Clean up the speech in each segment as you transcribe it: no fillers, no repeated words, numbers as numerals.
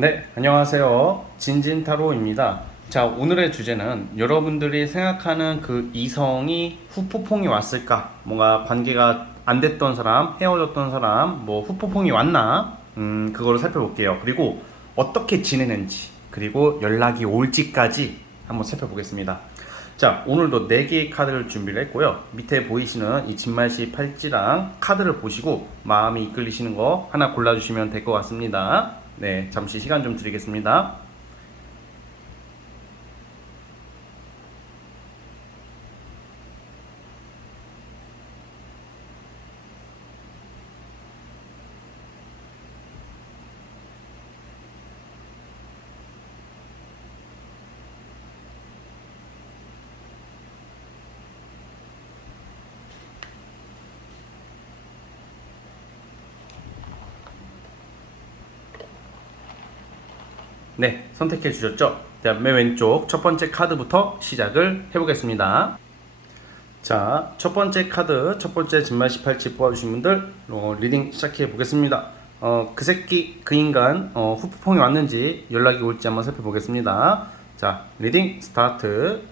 네, 안녕하세요. 진진타로입니다. 자, 오늘의 주제는 여러분들이 생각하는 그 이성이 후폭풍이 왔을까? 뭔가 관계가 안 됐던 사람, 헤어졌던 사람, 뭐 후폭풍이 왔나? 그거를 살펴볼게요. 그리고 어떻게 지내는지, 그리고 연락이 올지까지 한번 살펴보겠습니다. 자, 오늘도 4개의 카드를 준비를 했고요. 밑에 보이시는 이 진말시 팔찌랑 카드를 보시고 마음이 이끌리시는 거 하나 골라주시면 될 것 같습니다. 네, 잠시 시간 좀 드리겠습니다. 네, 선택해 주셨죠? 자, 맨 왼쪽 첫 번째 카드부터 시작을 해보겠습니다. 자, 첫 번째 카드, 첫 번째 진말시 팔찌 뽑아주신 분들 리딩 시작해 보겠습니다. 그 새끼, 그 인간 후폭풍이 왔는지 연락이 올지 한번 살펴보겠습니다. 자, 리딩 스타트.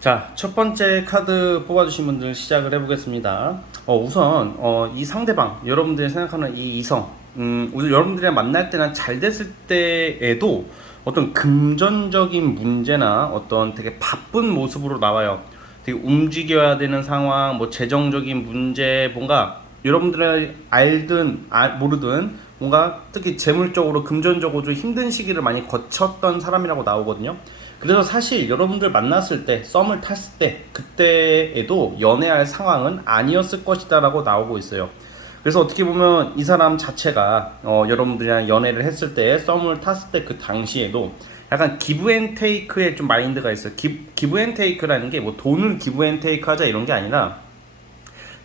자, 첫 번째 카드 뽑아주신 분들 시작을 해보겠습니다. 우선 이 상대방, 여러분들이 생각하는 이 이성, 여러분들이랑 만날 때나 잘 됐을 때에도 어떤 금전적인 문제나 어떤 되게 바쁜 모습으로 나와요. 되게 움직여야 되는 상황, 뭐 재정적인 문제, 뭔가 여러분들이 알든 모르든 뭔가 특히 재물적으로 금전적으로 좀 힘든 시기를 많이 거쳤던 사람이라고 나오거든요. 그래서 사실 여러분들 만났을 때 썸을 탔을 때 그때에도 연애할 상황은 아니었을 것이다 라고 나오고 있어요. 그래서 어떻게 보면 이 사람 자체가 여러분들이랑 연애를 했을 때 썸을 탔을 때 그 당시에도 약간 기브 앤 테이크의 좀 마인드가 있어요. 기브 앤 테이크라는 게 뭐 돈을 기브 앤 테이크 하자 이런 게 아니라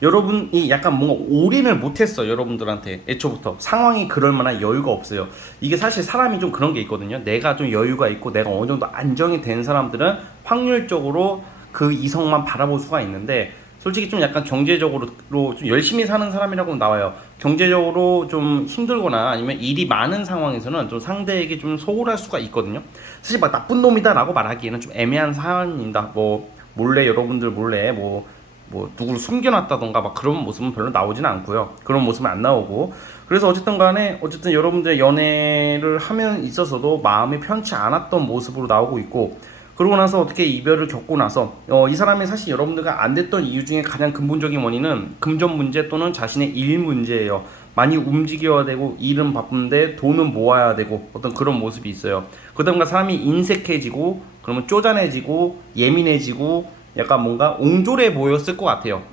여러분이 약간 뭔가 올인을 못했어. 여러분들한테 애초부터 상황이 그럴 만한 여유가 없어요. 이게 사실 사람이 좀 그런 게 있거든요. 내가 좀 여유가 있고 내가 어느 정도 안정이 된 사람들은 확률적으로 그 이성만 바라볼 수가 있는데, 솔직히 좀 약간 경제적으로 좀 열심히 사는 사람이라고 나와요. 경제적으로 좀 힘들거나 아니면 일이 많은 상황에서는 좀 상대에게 좀 소홀할 수가 있거든요. 사실 막 나쁜 놈이다라고 말하기에는 좀 애매한 사안입니다. 뭐 몰래, 여러분들 몰래 뭐 누구를 숨겨놨다던가 막 그런 모습은 별로 나오지는 않고요. 그런 모습은 안 나오고, 그래서 어쨌든 간에 어쨌든 여러분들 연애를 하면 있어서도 마음이 편치 않았던 모습으로 나오고 있고, 그러고 나서 어떻게 이별을 겪고 나서 이 사람이 사실 여러분들과 안 됐던 이유 중에 가장 근본적인 원인은 금전 문제 또는 자신의 일 문제예요. 많이 움직여야 되고 일은 바쁜데 돈은 모아야 되고 어떤 그런 모습이 있어요. 그러다 보니까 사람이 인색해지고 그러면 쪼잔해지고 예민해지고 약간 뭔가 옹졸해 보였을 것 같아요.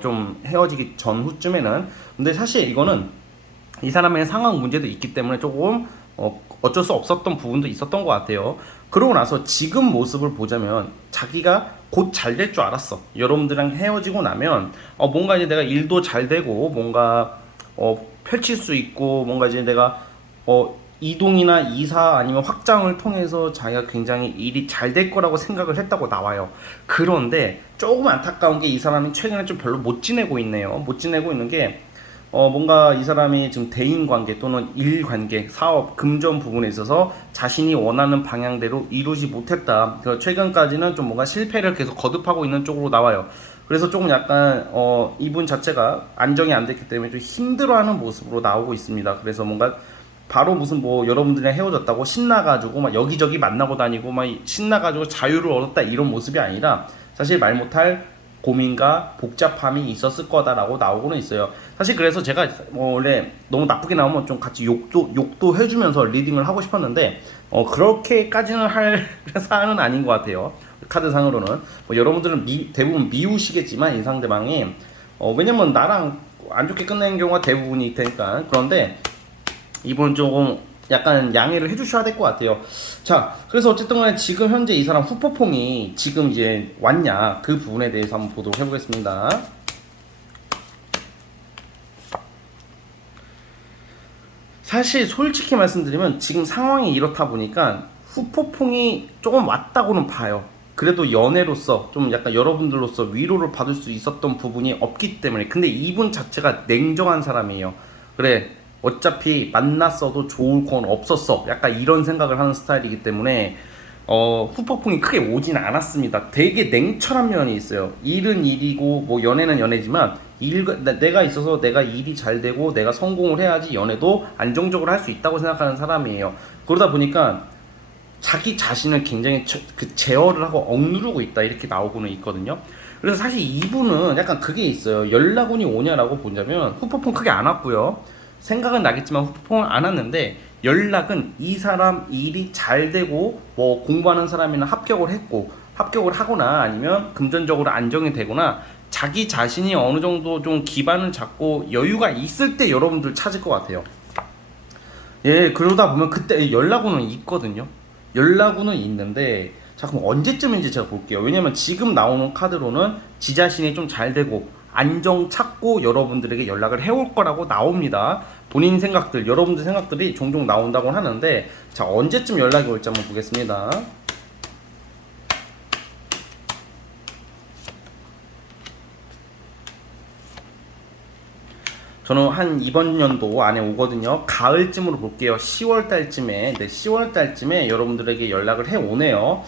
좀 헤어지기 전후쯤에는. 근데 사실 이거는 이 사람의 상황 문제도 있기 때문에 조금 어쩔 수 없었던 부분도 있었던 것 같아요. 그러고 나서 지금 모습을 보자면 자기가 곧 잘 될 줄 알았어. 여러분들이랑 헤어지고 나면 뭔가 이제 내가 일도 잘 되고 뭔가 펼칠 수 있고 뭔가 이제 내가 이동이나 이사 아니면 확장을 통해서 자기가 굉장히 일이 잘 될 거라고 생각을 했다고 나와요. 그런데 조금 안타까운 게 이 사람이 최근에 좀 별로 못 지내고 있네요. 못 지내고 있는 게 뭔가 이 사람이 지금 대인 관계 또는 일 관계, 사업, 금전 부분에 있어서 자신이 원하는 방향대로 이루지 못했다. 최근까지는 좀 뭔가 실패를 계속 거듭하고 있는 쪽으로 나와요. 그래서 조금 약간 이분 자체가 안정이 안 됐기 때문에 좀 힘들어하는 모습으로 나오고 있습니다. 그래서 뭔가 바로 무슨 뭐 여러분들이랑 헤어졌다고 신나가지고 막 여기저기 만나고 다니고 막 신나가지고 자유를 얻었다 이런 모습이 아니라 사실 말 못할 고민과 복잡함이 있었을 거다라고 나오고는 있어요. 사실 그래서 제가 원래 너무 나쁘게 나오면 좀 같이 욕도 해주면서 리딩을 하고 싶었는데 그렇게까지는 할 사안은 아닌 것 같아요. 카드상으로는 여러분들은 대부분 미우시겠지만 이 상대방이 왜냐면 나랑 안 좋게 끝내는 경우가 대부분이 되니까. 그런데 이분 조금 약간 양해를 해주셔야 될 것 같아요. 자, 그래서 어쨌든 간에 지금 현재 이 사람 후폭풍이 지금 이제 왔냐 그 부분에 대해서 한번 보도록 해보겠습니다. 사실 솔직히 말씀드리면 지금 상황이 이렇다 보니까 후폭풍이 조금 왔다고는 봐요. 그래도 연애로서 좀 약간 여러분들로서 위로를 받을 수 있었던 부분이 없기 때문에. 근데 이분 자체가 냉정한 사람이에요. 그래, 어차피 만났어도 좋을 건 없었어. 약간 이런 생각을 하는 스타일이기 때문에 후폭풍이 크게 오진 않았습니다. 되게 냉철한 면이 있어요. 일은 일이고 뭐 연애는 연애지만 내가 있어서 내가 일이 잘 되고 내가 성공을 해야지 연애도 안정적으로 할 수 있다고 생각하는 사람이에요. 그러다 보니까 자기 자신을 굉장히 제어를 하고 억누르고 있다 이렇게 나오고는 있거든요. 그래서 사실 이분은 약간 그게 있어요. 연락운이 오냐라고 보자면 후폭풍 크게 안 왔고요. 생각은 나겠지만 후폭풍은 안 왔는데 연락은 이 사람 일이 잘 되고 뭐 공부하는 사람이나 합격을 하거나 아니면 금전적으로 안정이 되거나 자기 자신이 어느 정도 좀 기반을 잡고 여유가 있을 때 여러분들 찾을 것 같아요. 예, 그러다 보면 그때 연락운은 있거든요. 연락운은 있는데 자, 그럼 언제쯤인지 제가 볼게요. 왜냐면 지금 나오는 카드로는 지 자신이 좀 잘 되고 안정 찾고 여러분들에게 연락을 해올 거라고 나옵니다. 본인 생각들, 여러분들 생각들이 종종 나온다고 하는데 자, 언제쯤 연락이 올지 한번 보겠습니다. 저는 한 이번 연도 안에 오거든요. 가을쯤으로 볼게요. 10월 달쯤에, 10월 달쯤에 여러분들에게 연락을 해 오네요.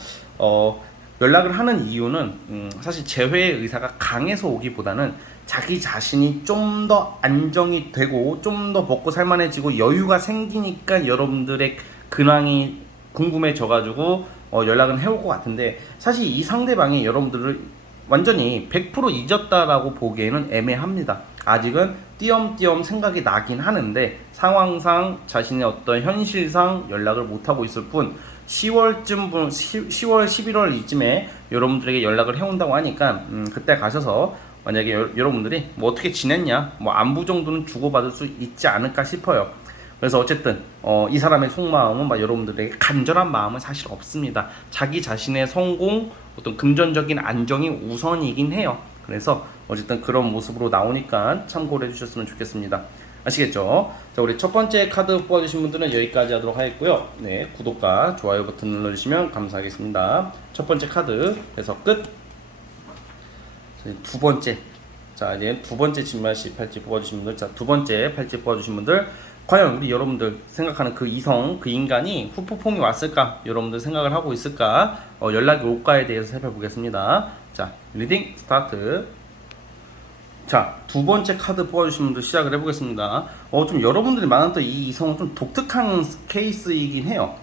연락을 하는 이유는 사실 재회의 의사가 강해서 오기보다는 자기 자신이 좀 더 안정이 되고 좀 더 먹고 살만해지고 여유가 생기니까 여러분들의 근황이 궁금해져가지고 연락은 해올 것 같은데 사실 이 상대방이 여러분들을 완전히 100% 잊었다라고 보기에는 애매합니다. 아직은 띄엄띄엄 생각이 나긴 하는데 상황상 자신의 어떤 현실상 연락을 못하고 있을 뿐 10월쯤 10월 11월 이쯤에 여러분들에게 연락을 해온다고 하니까 그때 가셔서 만약에 여러분들이 뭐 어떻게 지냈냐 뭐 안부 정도는 주고받을 수 있지 않을까 싶어요. 그래서 어쨌든 이 사람의 속마음은 막 여러분들에게 간절한 마음은 사실 없습니다. 자기 자신의 성공, 어떤 금전적인 안정이 우선이긴 해요. 그래서 어쨌든 그런 모습으로 나오니까 참고를 해주셨으면 좋겠습니다. 아시겠죠? 자, 우리 첫 번째 카드 뽑아주신 분들은 여기까지 하도록 하겠고요. 네, 구독과 좋아요 버튼 눌러주시면 감사하겠습니다. 첫 번째 카드 해서 끝. 두 번째, 자 이제 두 번째 진말씨 팔찌 뽑아주신 분들, 자 두 번째 팔찌 뽑아주신 분들, 과연 우리 여러분들 생각하는 그 이성, 그 인간이 후폭풍이 왔을까? 여러분들 생각을 하고 있을까? 연락이 올까에 대해서 살펴보겠습니다. 자, 리딩 스타트. 자, 두 번째 카드 뽑아주신 분들 시작을 해보겠습니다. 좀 여러분들이 만났던 이 이성은 좀 독특한 케이스이긴 해요.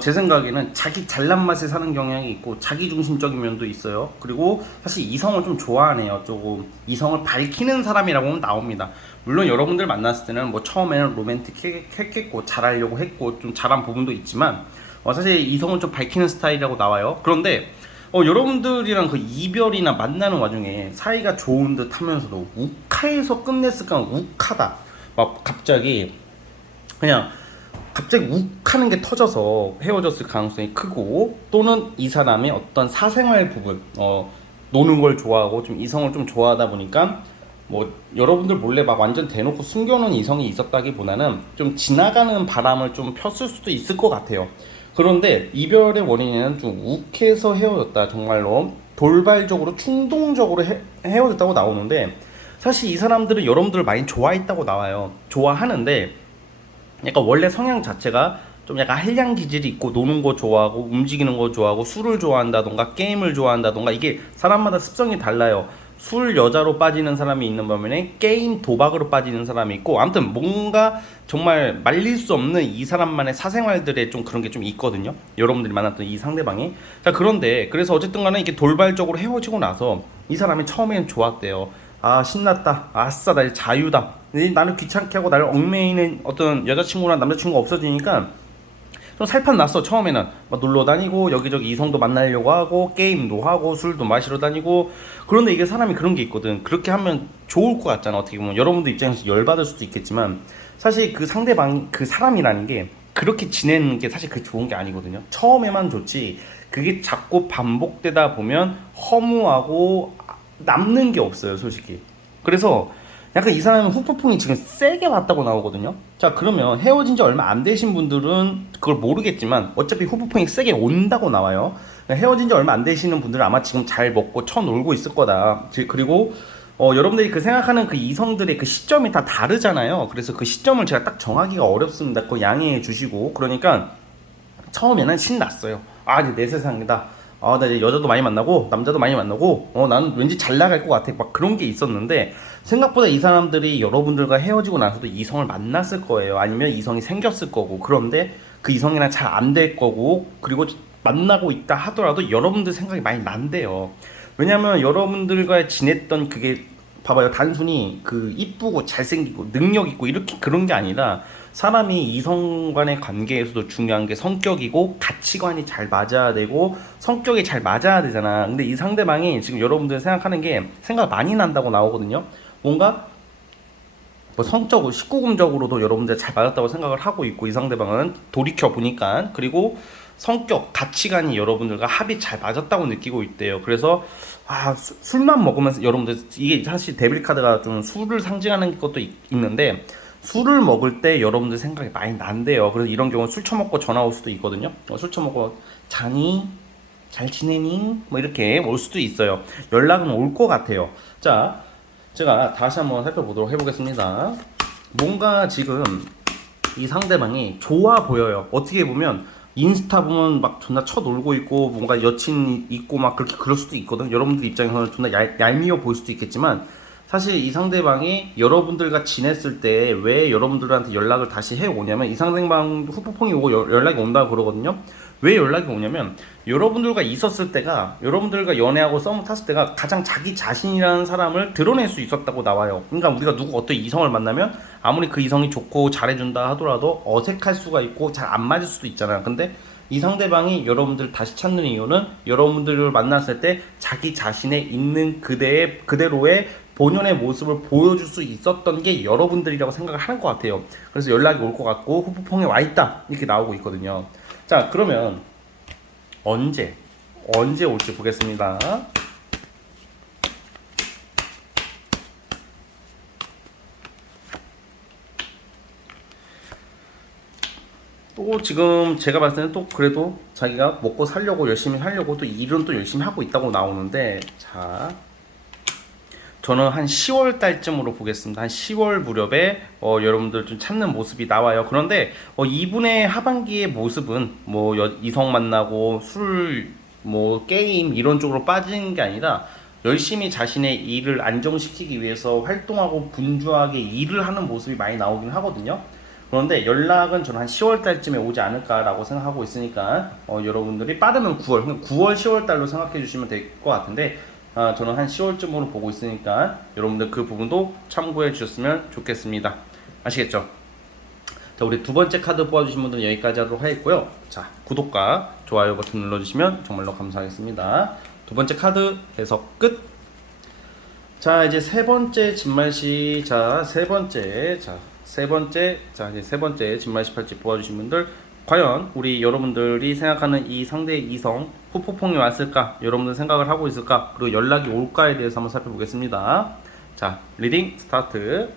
제 생각에는 자기 잘난 맛에 사는 경향이 있고 자기 중심적인 면도 있어요. 그리고 사실 이성을 좀 좋아하네요. 조금 이성을 밝히는 사람이라고는 나옵니다. 물론 여러분들 만났을 때는 뭐 처음에는 로맨틱했겠고 잘하려고 했고 좀 잘한 부분도 있지만 사실 이성을 좀 밝히는 스타일이라고 나와요. 그런데 여러분들이랑 그 이별이나 만나는 와중에 사이가 좋은 듯 하면서도 욱해서 끝냈을까? 욱하다. 막 갑자기 욱하는 게 터져서 헤어졌을 가능성이 크고, 또는 이 사람의 어떤 사생활 부분, 노는 걸 좋아하고 좀 이성을 좀 좋아하다 보니까 뭐 여러분들 몰래 막 완전 대놓고 숨겨놓은 이성이 있었다기보다는 좀 지나가는 바람을 좀 폈을 수도 있을 것 같아요. 그런데 이별의 원인은 좀 욱해서 헤어졌다, 정말로 돌발적으로 충동적으로 헤어졌다고 나오는데, 사실 이 사람들은 여러분들을 많이 좋아했다고 나와요. 좋아하는데 약간 원래 성향 자체가 좀 약간 한량 기질이 있고 노는 거 좋아하고 움직이는 거 좋아하고 술을 좋아한다던가 게임을 좋아한다던가, 이게 사람마다 습성이 달라요. 술 여자로 빠지는 사람이 있는 반면에 게임 도박으로 빠지는 사람이 있고, 아무튼 뭔가 정말 말릴 수 없는 이 사람만의 사생활들에 좀 그런 게 좀 있거든요. 여러분들이 만났던 이 상대방이. 자, 그런데 그래서 어쨌든 간에 이게 돌발적으로 헤어지고 나서 이 사람이 처음에는 좋았대요. 아, 신났다, 아싸, 나 이제 자유다, 나를 귀찮게 하고 나를 얽매이는 어떤 여자친구나 남자친구가 없어지니까 좀 살판 났어. 처음에는 막 놀러 다니고 여기저기 이성도 만나려고 하고 게임도 하고 술도 마시러 다니고. 그런데 이게 사람이 그런 게 있거든. 그렇게 하면 좋을 것 같잖아. 어떻게 보면 여러분들 입장에서 열받을 수도 있겠지만 사실 그 상대방, 그 사람이라는 게 그렇게 지내는 게 사실 그 좋은 게 아니거든요. 처음에만 좋지 그게 자꾸 반복되다 보면 허무하고 남는 게 없어요, 솔직히. 그래서 약간 이 사람은 후폭풍이 지금 세게 왔다고 나오거든요. 자, 그러면 헤어진 지 얼마 안 되신 분들은 그걸 모르겠지만 어차피 후폭풍이 세게 온다고 나와요. 헤어진 지 얼마 안 되시는 분들은 아마 지금 잘 먹고 쳐놀고 있을 거다. 그리고 여러분들이 그 생각하는 그 이성들의 그 시점이 다 다르잖아요. 그래서 그 시점을 제가 딱 정하기가 어렵습니다. 그거 양해해 주시고. 그러니까 처음에는 신났어요. 아, 이제 내 세상이다. 아, 나 이제 여자도 많이 만나고 남자도 많이 만나고 나는 왠지 잘 나갈 것 같아. 막 그런 게 있었는데 생각보다 이 사람들이 여러분들과 헤어지고 나서도 이성을 만났을 거예요. 아니면 이성이 생겼을 거고. 그런데 그 이성이랑 잘 안 될 거고, 그리고 만나고 있다 하더라도 여러분들 생각이 많이 난대요. 왜냐면 여러분들과 지냈던 그게, 봐봐요. 단순히 그 이쁘고 잘생기고 능력 있고 이렇게 그런 게 아니라 사람이 이성 간의 관계에서도 중요한 게 성격이고 가치관이 잘 맞아야 되고 성격이 잘 맞아야 되잖아. 근데 이 상대방이 지금 여러분들 생각하는 게 생각 많이 난다고 나오거든요. 뭔가 뭐 성적으로 19금적으로도 여러분들 잘 맞았다고 생각을 하고 있고, 이 상대방은 돌이켜 보니까. 그리고 성격, 가치관이 여러분들과 합이 잘 맞았다고 느끼고 있대요. 그래서 술만 먹으면서, 여러분들 이게 사실 데빌 카드가 좀 술을 상징하는 것도 있는데 술을 먹을 때 여러분들 생각이 많이 난대요. 그래서 이런 경우 술 처먹고 전화 올 수도 있거든요. 술 처먹고 자니? 잘 지내니? 뭐 이렇게 올 수도 있어요. 연락은 올 것 같아요. 자, 제가 다시 한번 살펴보도록 해보겠습니다. 뭔가 지금 이 상대방이 좋아 보여요. 어떻게 보면 인스타 보면 막 존나 쳐놀고 있고 뭔가 여친 있고 막 그렇게 그럴 수도 있거든. 여러분들 입장에서는 존나 얄미워 보일 수도 있겠지만 사실 이 상대방이 여러분들과 지냈을 때 왜 여러분들한테 연락을 다시 해오냐면, 이 상대방 후폭풍이 오고 연락이 온다고 그러거든요. 왜 연락이 오냐면 여러분들과 있었을 때가, 여러분들과 연애하고 썸을 탔을 때가 가장 자기 자신이라는 사람을 드러낼 수 있었다고 나와요. 그러니까 우리가 누구 어떤 이성을 만나면 아무리 그 이성이 좋고 잘해준다 하더라도 어색할 수가 있고 잘 안 맞을 수도 있잖아요. 근데 이 상대방이 여러분들을 다시 찾는 이유는 여러분들을 만났을 때 자기 자신에 있는 그대로의 본연의 모습을 보여줄 수 있었던 게 여러분들이라고 생각을 하는 것 같아요. 그래서 연락이 올 것 같고 후폭풍에 와 있다 이렇게 나오고 있거든요. 자, 그러면 언제 올지 보겠습니다. 또 지금 제가 봤을 때는 또 그래도 자기가 먹고 살려고 열심히 하려고 또 일은 또 열심히 하고 있다고 나오는데, 자, 저는 한 10월 달쯤으로 보겠습니다. 한 10월 무렵에 여러분들 좀 찾는 모습이 나와요. 그런데 이분의 하반기의 모습은 뭐 이성 만나고 술, 뭐 게임 이런 쪽으로 빠지는 게 아니라 열심히 자신의 일을 안정시키기 위해서 활동하고 분주하게 일을 하는 모습이 많이 나오긴 하거든요. 그런데 연락은 저는 한 10월 달쯤에 오지 않을까라고 생각하고 있으니까 여러분들이 빠르면 9월 10월 달로 생각해 주시면 될 것 같은데, 저는 한 10월쯤으로 보고 있으니까 여러분들 그 부분도 참고해 주셨으면 좋겠습니다. 아시겠죠? 자, 우리 두 번째 카드 뽑아주신 분들은 여기까지 하도록 하겠고요. 자, 구독과 좋아요 버튼 눌러주시면 정말로 감사하겠습니다. 두 번째 카드 해석 끝. 자, 이제 세 번째 진말시. 이제 세 번째 진말시 팔찌 뽑아주신 분들, 과연 우리 여러분들이 생각하는 이 상대의 이성 후폭풍이 왔을까? 여러분들 생각을 하고 있을까? 그리고 연락이 올까에 대해서 한번 살펴보겠습니다. 자, 리딩 스타트.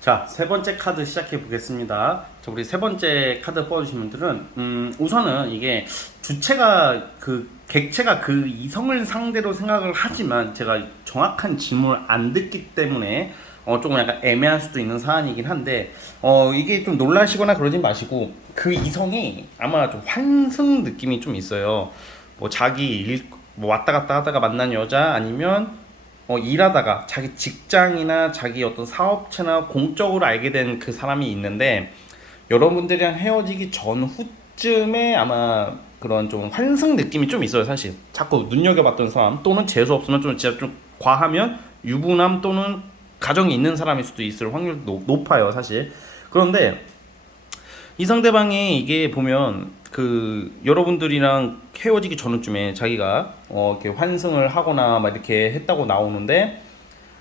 자, 세 번째 카드 시작해 보겠습니다. 자, 우리 세 번째 카드 뽑아주신 분들은 우선은 이게 주체가 객체가 그 이성을 상대로 생각을 하지만 제가 정확한 질문을 안 듣기 때문에 조금 약간 애매할 수도 있는 사안이긴 한데, 이게 좀 놀라시거나 그러진 마시고, 그 이성이 아마 좀 환승 느낌이 좀 있어요. 뭐 뭐 왔다 갔다 하다가 만난 여자, 아니면 일하다가 자기 직장이나 자기 어떤 사업체나 공적으로 알게 된 그 사람이 있는데, 여러분들이랑 헤어지기 전후쯤에 아마 그런 좀 환승 느낌이 좀 있어요. 사실 자꾸 눈여겨봤던 사람, 또는 재수 없으면 좀 진짜 좀 과하면 유부남 또는 가정이 있는 사람일 수도 있을 확률도 높아요, 사실. 그런데 이 상대방이 이게 보면 여러분들이랑 헤어지기 전쯤에 자기가 이렇게 환승을 하거나 막 이렇게 했다고 나오는데,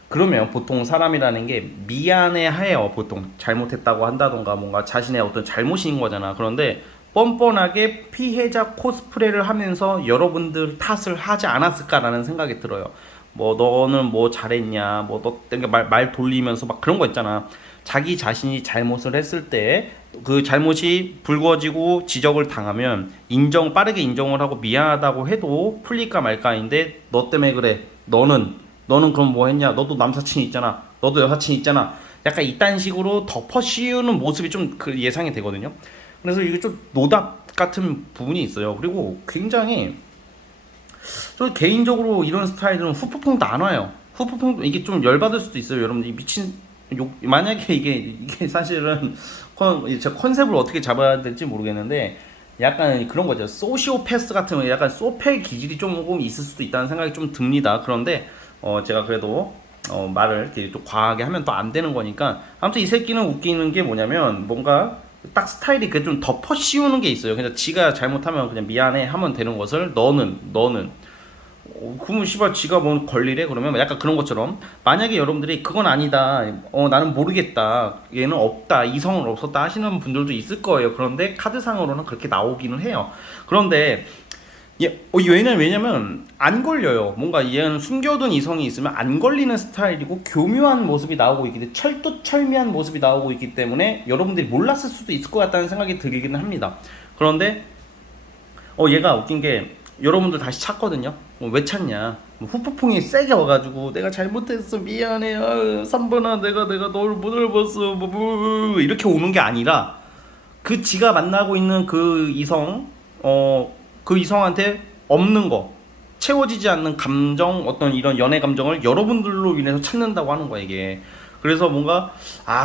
그러면 보통 사람이라는 게 미안해해요. 보통 잘못했다고 한다던가 뭔가 자신의 어떤 잘못인 거잖아. 그런데 뻔뻔하게 피해자 코스프레를 하면서 여러분들 탓을 하지 않았을까라는 생각이 들어요. 뭐 너는 뭐 잘했냐, 뭐 너 말 돌리면서 막 그런 거 있잖아. 자기 자신이 잘못을 했을 때 그 잘못이 불거지고 지적을 당하면 빠르게 인정을 하고 미안하다고 해도 풀릴까 말까인데, 너 때문에 그래, 너는 너는 그럼 뭐 했냐? 너도 남사친 있잖아. 너도 여사친 있잖아. 약간 이딴 식으로 덮어 씌우는 모습이 좀 그 예상이 되거든요. 그래서 이게 좀 노답 같은 부분이 있어요. 그리고 굉장히 저 개인적으로 이런 스타일은 후폭풍도 안 와요. 후폭풍 이게 좀 열받을 수도 있어요. 여러분들 미친 만약에 이게 사실은 제 컨셉을 어떻게 잡아야 될지 모르겠는데 약간 그런 거죠. 소시오패스 같은 거 약간 소패 기질이 조금 있을 수도 있다는 생각이 좀 듭니다. 그런데 제가 그래도 말을 이렇게 좀 과하게 하면 또 안 되는 거니까 아무튼 이 새끼는 웃기는 게 뭐냐면 뭔가 딱 스타일이 그 좀 덮어 씌우는 게 있어요. 그냥 지가 잘못하면 그냥 미안해 하면 되는 것을 너는 그러면 씨발 지가 뭔 걸리래? 그러면 약간 그런 것처럼 만약에 여러분들이 그건 아니다 나는 모르겠다 얘는 없다 이성은 없었다 하시는 분들도 있을 거예요. 그런데 카드상으로는 그렇게 나오기는 해요. 그런데 왜냐면 안 걸려요. 뭔가 얘는 숨겨둔 이성이 있으면 안 걸리는 스타일이고 교묘한 모습이 나오고 있기 때문에 철두철미한 모습이 나오고 있기 때문에 여러분들이 몰랐을 수도 있을 것 같다는 생각이 들기는 합니다. 그런데 얘가 웃긴 게 여러분들 다시 찾거든요. 왜 찾냐? 후폭풍이 세게 와가지고 내가 잘못했어 미안해 3번아 내가 널 못 알아봤어 이렇게 오는 게 아니라 그 지가 만나고 있는 그 이성 그 이성한테 없는 거 채워지지 않는 감정 어떤 이런 연애 감정을 여러분들로 인해서 찾는다고 하는 거야 이게. 그래서 뭔가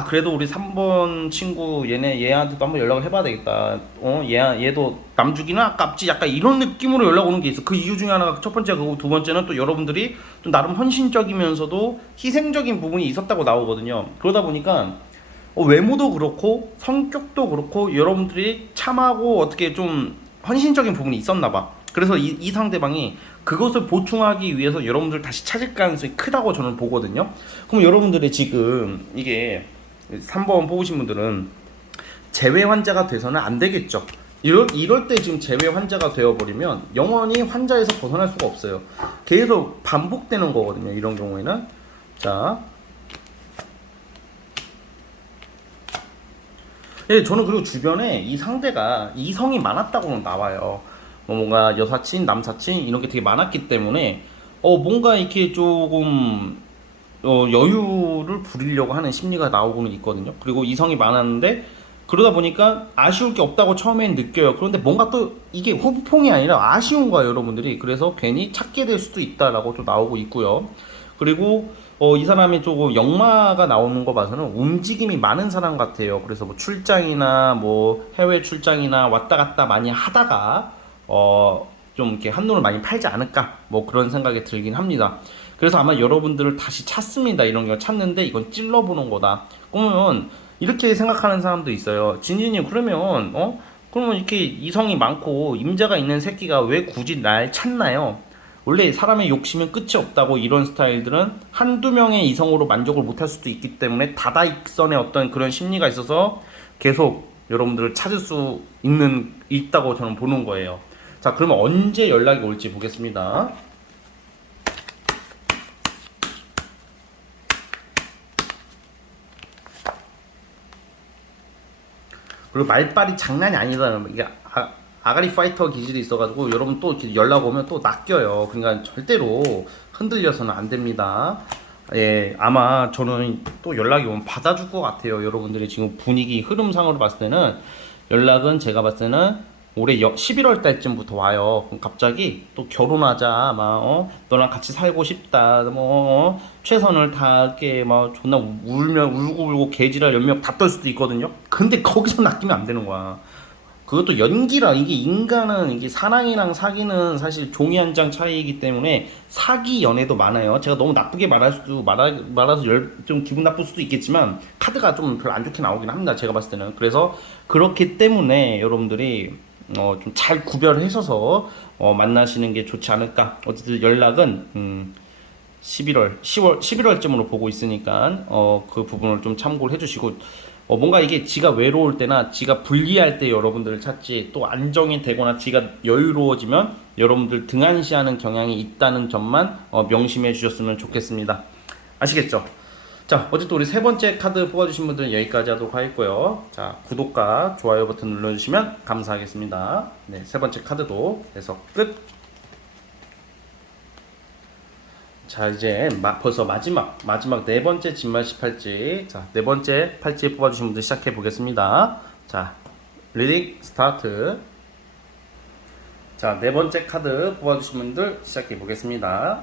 그래도 우리 3번 친구 얘한테도 한번 연락을 해봐야 되겠다. 얘도 남 주기는 아깝지 약간 이런 느낌으로 연락 오는 게 있어. 그 이유 중에 하나가 첫 번째 그고 두 번째는 또 여러분들이 좀 나름 헌신적이면서도 희생적인 부분이 있었다고 나오거든요. 그러다 보니까 외모도 그렇고 성격도 그렇고 여러분들이 참하고 어떻게 좀 헌신적인 부분이 있었나 봐. 그래서 이 상대방이 그것을 보충하기 위해서 여러분들 다시 찾을 가능성이 크다고 저는 보거든요. 그럼 여러분들이 지금 이게 3번 뽑으신 분들은 재회 환자가 돼서는 안 되겠죠. 이럴 때 지금 재회 환자가 되어버리면 영원히 환자에서 벗어날 수가 없어요. 계속 반복되는 거거든요. 이런 경우에는. 자, 저는 그리고 주변에 이 상대가 이성이 많았다고는 나와요. 뭔가 여사친, 남사친 이런 게 되게 많았기 때문에 뭔가 이렇게 조금 여유를 부리려고 하는 심리가 나오고는 있거든요. 그리고 이성이 많았는데 그러다 보니까 아쉬울 게 없다고 처음엔 느껴요. 그런데 뭔가 또 이게 후폭풍이 아니라 아쉬운 거예요, 여러분들이. 그래서 괜히 찾게 될 수도 있다라고 또 나오고 있고요. 그리고 이 사람이 조금 역마가 나오는 거 봐서는 움직임이 많은 사람 같아요. 그래서 뭐 출장이나 뭐 해외 출장이나 왔다 갔다 많이 하다가 좀 이렇게 한눈을 많이 팔지 않을까 뭐 그런 생각이 들긴 합니다. 그래서 아마 여러분들을 다시 찾습니다. 이런 거 찾는데 이건 찔러보는 거다. 그러면 이렇게 생각하는 사람도 있어요. 진진님 그러면 그러면 이렇게 이성이 많고 임자가 있는 새끼가 왜 굳이 날 찾나요? 원래 사람의 욕심은 끝이 없다고. 이런 스타일들은 한두 명의 이성으로 만족을 못할 수도 있기 때문에 다다익선의 어떤 그런 심리가 있어서 계속 여러분들을 찾을 수 있다고 저는 보는 거예요. 자, 그러면 언제 연락이 올지 보겠습니다. 그리고 말빨이 장난이 아니다. 이게 아가리 파이터 기질이 있어가지고 여러분 또 연락 오면 또 낚여요. 그러니까 절대로 흔들려서는 안 됩니다. 예, 아마 저는 또 연락이 오면 받아줄 것 같아요. 여러분들이 지금 분위기 흐름상으로 봤을 때는 연락은 제가 봤을 때는 올해 11월 달쯤부터 와요. 그럼 갑자기 또 결혼하자, 막 너랑 같이 살고 싶다, 뭐 최선을 다하게 막 존나 울고 개지랄 연명 다 떨 수도 있거든요. 근데 거기서 낚이면 안 되는 거야. 그것도 연기라. 이게 인간은 이게 사랑이랑 사기는 사실 종이 한 장 차이이기 때문에 사기 연애도 많아요. 제가 너무 나쁘게 말아서 좀 기분 나쁠 수도 있겠지만 카드가 좀 별로 안 좋게 나오긴 합니다. 제가 봤을 때는. 그래서 그렇기 때문에 여러분들이 좀 잘 구별하셔서 만나시는 게 좋지 않을까. 어쨌든 연락은 11월쯤으로 보고 있으니까 그 부분을 좀 참고를 해주시고. 뭔가 이게 지가 외로울 때나 지가 불리할 때 여러분들을 찾지, 또 안정이 되거나 지가 여유로워지면 여러분들 등한시하는 경향이 있다는 점만 명심해 주셨으면 좋겠습니다. 아시겠죠? 자, 어쨌든 우리 세 번째 카드 뽑아주신 분들은 여기까지 하도록 하겠고요. 자, 구독과 좋아요 버튼 눌러주시면 감사하겠습니다. 네, 세 번째 카드도 해서 끝. 자 이제 벌써 마지막 네 번째 진말씨 팔찌. 자, 네 번째 팔찌 뽑아주신 분들 시작해 보겠습니다. 자, 리딩 스타트. 자, 네 번째 카드 뽑아주신 분들 시작해 보겠습니다.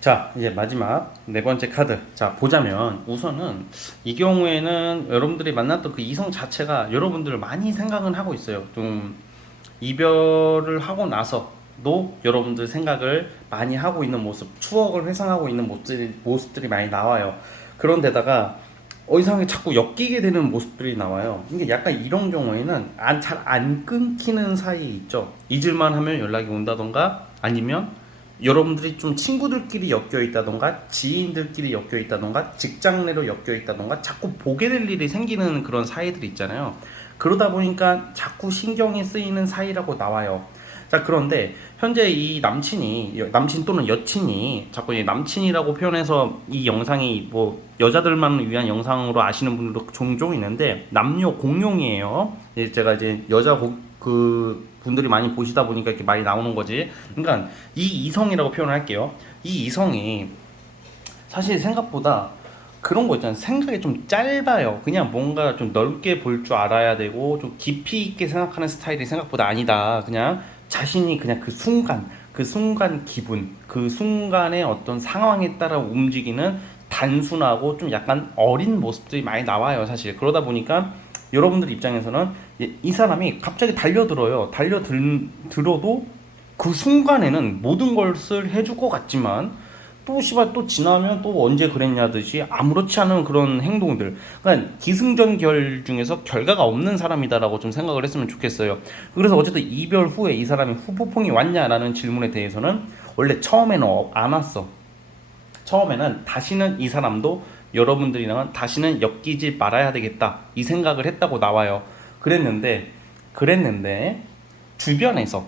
자, 이제 마지막 네 번째 카드. 자, 보자면 우선은 이 경우에는 여러분들이 만났던 그 이성 자체가 여러분들을 많이 생각은 하고 있어요. 좀 이별을 하고 나서도 여러분들 생각을 많이 하고 있는 모습, 추억을 회상하고 있는 모습들이 많이 나와요. 그런데다가 이상하게 자꾸 엮이게 되는 모습들이 나와요. 이게 약간 이런 경우에는 잘 안 끊기는 사이 있죠. 잊을만 하면 연락이 온다던가, 아니면 여러분들이 좀 친구들끼리 엮여 있다던가, 지인들끼리 엮여 있다던가, 직장 내로 엮여 있다던가, 자꾸 보게 될 일이 생기는 그런 사이들이 있잖아요. 그러다 보니까 자꾸 신경이 쓰이는 사이라고 나와요. 자, 그런데 현재 이 남친 또는 여친이 자꾸 남친이라고 표현해서 이 영상이 뭐 여자들만 위한 영상으로 아시는 분들도 종종 있는데, 남녀 공용이에요. 제가 이제 그 분들이 많이 보시다 보니까 이렇게 많이 나오는 거지. 그러니까 이 이성이라고 표현을 할게요. 이 이성이 사실 생각보다 그런 거 있잖아요. 생각이 좀 짧아요. 그냥 뭔가 좀 넓게 볼 줄 알아야 되고, 좀 깊이 있게 생각하는 스타일이 생각보다 아니다. 그냥 자신이 그냥 그 순간 기분, 그 순간의 어떤 상황에 따라 움직이는 단순하고 좀 약간 어린 모습들이 많이 나와요, 사실. 그러다 보니까 여러분들 입장에서는 이 사람이 갑자기 달려들어요. 달려들어도 그 순간에는 모든 것을 해줄 것 같지만, 또 지나면 또 언제 그랬냐듯이 아무렇지 않은 그런 행동들. 그러니까 기승전결 중에서 결과가 없는 사람이다라고 좀 생각을 했으면 좋겠어요. 그래서 어쨌든 이별 후에 이 사람이 후폭풍이 왔냐라는 질문에 대해서는 원래 처음에는 안 왔어. 처음에는 다시는 이 사람도 여러분들이랑은 다시는 엮이지 말아야 되겠다, 이 생각을 했다고 나와요. 그랬는데 주변에서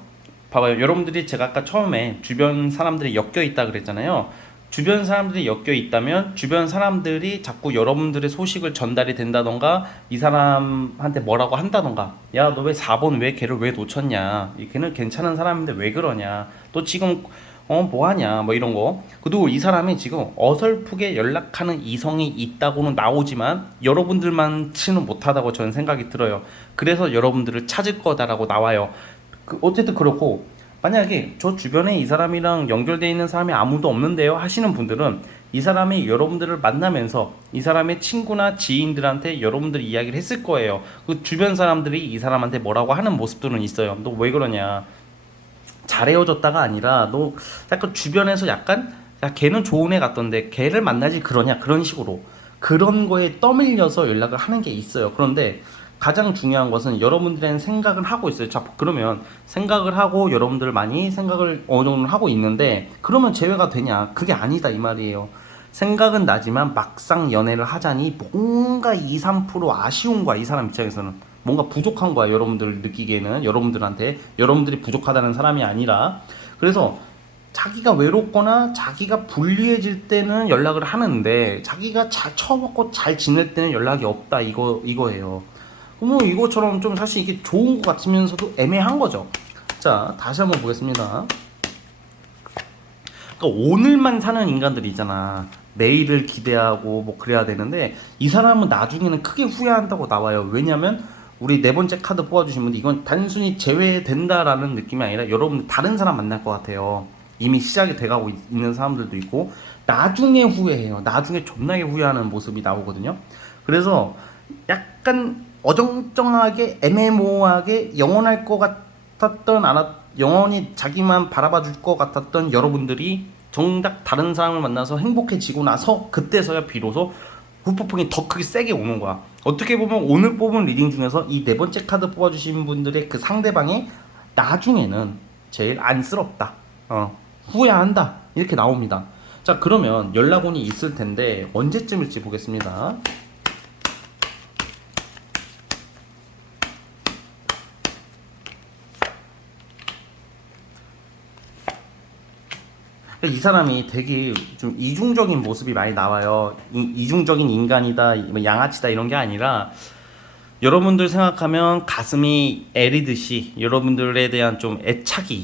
봐봐요. 여러분들이, 제가 아까 처음에 주변 사람들이 엮여 있다 그랬잖아요. 주변 사람들이 엮여 있다면 주변 사람들이 자꾸 여러분들의 소식을 전달이 된다던가, 이 사람한테 뭐라고 한다던가, 야, 너 왜 4번 왜 걔를 왜 놓쳤냐, 걔는 괜찮은 사람인데 왜 그러냐, 또 지금 뭐하냐, 뭐 이런 거. 그리고 이 사람이 지금 어설프게 연락하는 이성이 있다고는 나오지만 여러분들만치는 못하다고 저는 생각이 들어요. 그래서 여러분들을 찾을 거다라고 나와요. 어쨌든 그렇고, 만약에 저 주변에 이 사람이랑 연결되어 있는 사람이 아무도 없는데요 하시는 분들은, 이 사람이 여러분들을 만나면서 이 사람의 친구나 지인들한테 여러분들이 이야기를 했을 거예요. 그 주변 사람들이 이 사람한테 뭐라고 하는 모습들은 있어요. 너 왜 그러냐, 잘 헤어졌다가 아니라 너 약간 주변에서 약간, 야, 걔는 좋은 애 같던데 걔를 만나지 그러냐, 그런 식으로 그런 거에 떠밀려서 연락을 하는 게 있어요. 그런데 가장 중요한 것은 여러분들은 생각을 하고 있어요. 자, 그러면 생각을 하고 여러분들 많이 생각을 어느 정도 하고 있는데, 그러면 재회가 되냐? 그게 아니다, 이 말이에요. 생각은 나지만 막상 연애를 하자니 뭔가 2, 3% 아쉬운 거야. 이 사람 입장에서는 뭔가 부족한 거야. 여러분들 느끼기에는, 여러분들이 부족하다는 사람이 아니라. 그래서 자기가 외롭거나 자기가 불리해질 때는 연락을 하는데, 자기가 잘 처먹고 잘 지낼 때는 연락이 없다, 이거예요. 뭐 이거처럼 좀 사실 이게 좋은 것 같으면서도 애매한 거죠. 자, 다시 한번 보겠습니다. 그러니까 오늘만 사는 인간들이 있잖아. 내일을 기대하고 뭐 그래야 되는데, 이 사람은 나중에는 크게 후회한다고 나와요. 왜냐면 우리 네 번째 카드 뽑아주신 분들, 이건 단순히 제외된다라는 느낌이 아니라 여러분 다른 사람 만날 것 같아요. 이미 시작이 돼가고 있는 사람들도 있고, 나중에 후회해요. 나중에 존나게 후회하는 모습이 나오거든요. 그래서 약간 어정쩡하게 애매모호하게 영원할 것 같았던, 영원히 자기만 바라봐 줄 것 같았던 여러분들이 정작 다른 사람을 만나서 행복해지고 나서, 그때서야 비로소 후폭풍이 더 크게 세게 오는 거야. 어떻게 보면 오늘 뽑은 리딩 중에서 이 네 번째 카드 뽑아주신 분들의 그 상대방이 나중에는 제일 안쓰럽다, 후회한다, 이렇게 나옵니다. 자, 그러면 연락운이 있을 텐데 언제쯤일지 보겠습니다. 이 사람이 되게 좀 이중적인 모습이 많이 나와요. 이중적인 인간이다, 뭐 양아치다, 이런 게 아니라, 여러분들 생각하면 가슴이 애리듯이 여러분들에 대한 좀 애착이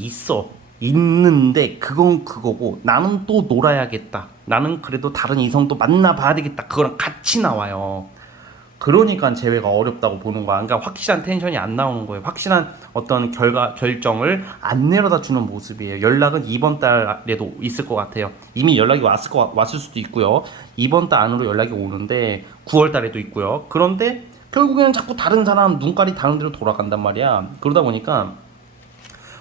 있는데 그건 그거고 나는 또 놀아야겠다. 나는 그래도 다른 이성도 만나봐야 되겠다. 그거랑 같이 나와요. 그러니까 재회가 어렵다고 보는 거야. 그러니까 확실한 텐션이 안 나오는 거예요. 확실한 어떤 결정을 안 내려다 주는 모습이에요. 연락은 이번 달에도 있을 것 같아요. 이미 연락이 왔을 수도 있고요. 이번 달 안으로 연락이 오는데 9월 달에도 있고요. 그런데 결국에는 자꾸 다른 사람 눈깔이 다른 데로 돌아간단 말이야. 그러다 보니까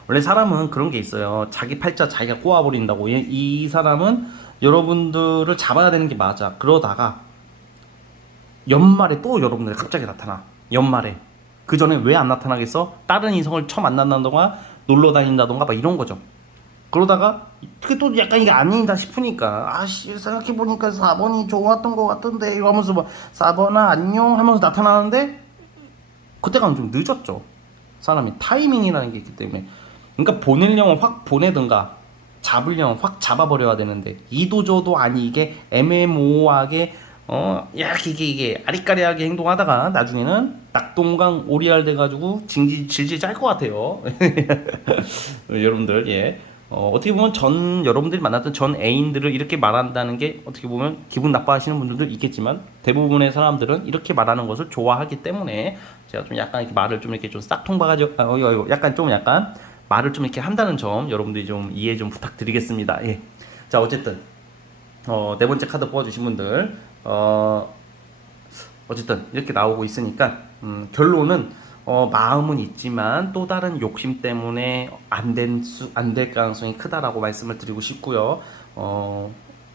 원래 사람은 그런 게 있어요. 자기 팔자 자기가 꼬아버린다고. 이 사람은 여러분들을 잡아야 되는 게 맞아. 그러다가 연말에 또 여러분들이 갑자기 나타나. 연말에. 그 전에 왜 안 나타나겠어? 다른 이성을 처음 만난다던가 놀러 다닌다던가 막 이런 거죠. 그러다가 그게 또 약간 이게 아니다 싶으니까 아씨 생각해보니까 4번이 좋았던 것 같던데 이러면서 뭐 4번아 안녕 하면서 나타나는데 그때가 좀 늦었죠. 사람이 타이밍이라는 게 있기 때문에. 그러니까 보내려면 확 보내든가 잡으려면 확 잡아버려야 되는데 이도저도 아니 이게 애매모호하게 이게 아리까리하게 행동하다가 나중에는 낙동강 오리알 돼가지고 질질 짤 것 같아요. 여러분들 예. 어떻게 보면 여러분들이 만났던 전 애인들을 이렇게 말한다는 게 어떻게 보면 기분 나빠하시는 분들도 있겠지만 대부분의 사람들은 이렇게 말하는 것을 좋아하기 때문에 제가 좀 약간 이렇게 말을 좀 이렇게 좀 싹통 박아줘 약간 말을 좀 이렇게 한다는 점 여러분들이 좀 이해 좀 부탁드리겠습니다. 예. 자 어쨌든 네 번째 카드 뽑아주신 분들 어쨌든 이렇게 나오고 있으니까 결론은 마음은 있지만 또 다른 욕심 때문에 안 될 가능성이 크다라고 말씀을 드리고 싶고요.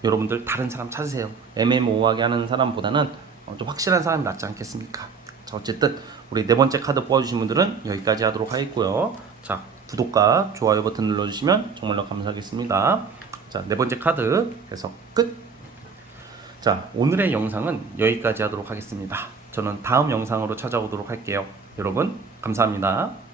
여러분들 다른 사람 찾으세요. 애매모호하게 하는 사람보다는 좀 확실한 사람이 낫지 않겠습니까? 자 어쨌든 우리 네 번째 카드 뽑아주신 분들은 여기까지 하도록 하겠고요. 자 구독과 좋아요 버튼 눌러주시면 정말로 감사하겠습니다. 자 네 번째 카드 해석 끝. 자 오늘의 영상은 여기까지 하도록 하겠습니다. 저는 다음 영상으로 찾아오도록 할게요. 여러분 감사합니다.